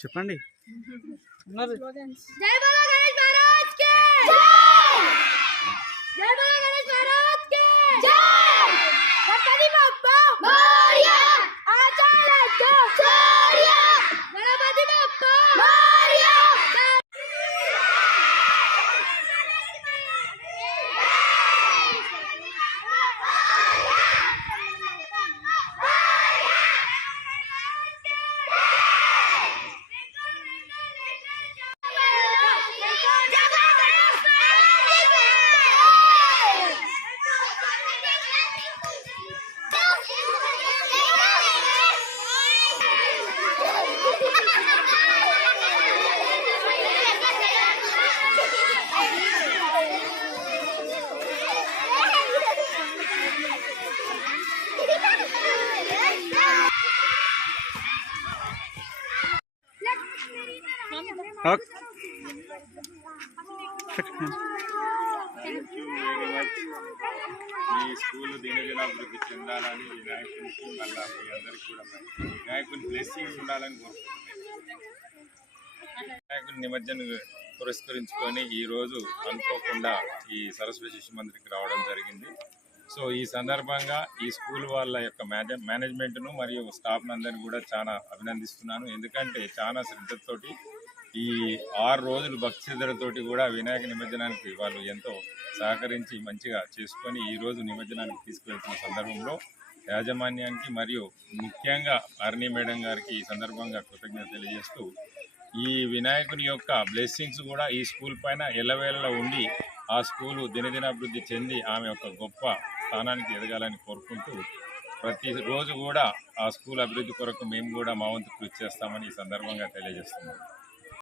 చెప్పండి. జై బోలో గణేష్ మహారాజ్ కి జై, జై బోలో గణేష్ మహారాజ్ కి జై, గణపతి బప్పా మోరియా, ఆచార్య సూర్య, గణపతి బప్పా మోరియా. ఈ స్కూల్ దినదినాభివృద్ధి చెందాలని వినాయకునికి మళ్ళీ మీ అందరికీ కూడా వినాయకుని బ్లెస్సింగ్స్ ఉండాలని కోరుకుంటున్నాను. వినాయకుని నిమజ్జనం పురస్కరించుకొని ఈరోజు అనుకోకుండా ఈ సరస్వతి శిశు మందిరికి రావడం జరిగింది. సో ఈ సందర్భంగా ఈ స్కూల్ వాళ్ళ యొక్క మేనేజ్మెంట్ను మరియు స్టాఫ్ అందరినీ కూడా చాలా అభినందిస్తున్నాను. ఎందుకంటే చాలా శ్రద్ధతోటి ఈ 6 రోజులు భక్తి శ్రద్ధలతోటి కూడా వినాయక నిమజ్జనానికి వాళ్ళు ఎంతో సహకరించి మంచిగా చేసుకొని ఈరోజు నిమజ్జనానికి తీసుకువెళ్తున్న సందర్భంలో యాజమాన్యానికి మరియు ముఖ్యంగా అర్ని మేడం గారికి ఈ సందర్భంగా కృతజ్ఞత తెలియజేస్తూ ఈ వినాయకుని యొక్క బ్లెస్సింగ్స్ కూడా ఈ స్కూల్ పైన ఎల్లవేళలా ఉండి ఆ స్కూలు దినదినాభివృద్ధి చెంది ఆమె యొక్క గొప్ప స్థానానికి ఎదగాలని కోరుకుంటూ ప్రతిరోజు కూడా ఆ స్కూల్ అభివృద్ధి కొరకు మేము కూడా మా వంతు కృషి చేస్తామని ఈ సందర్భంగా తెలియజేస్తున్నాం.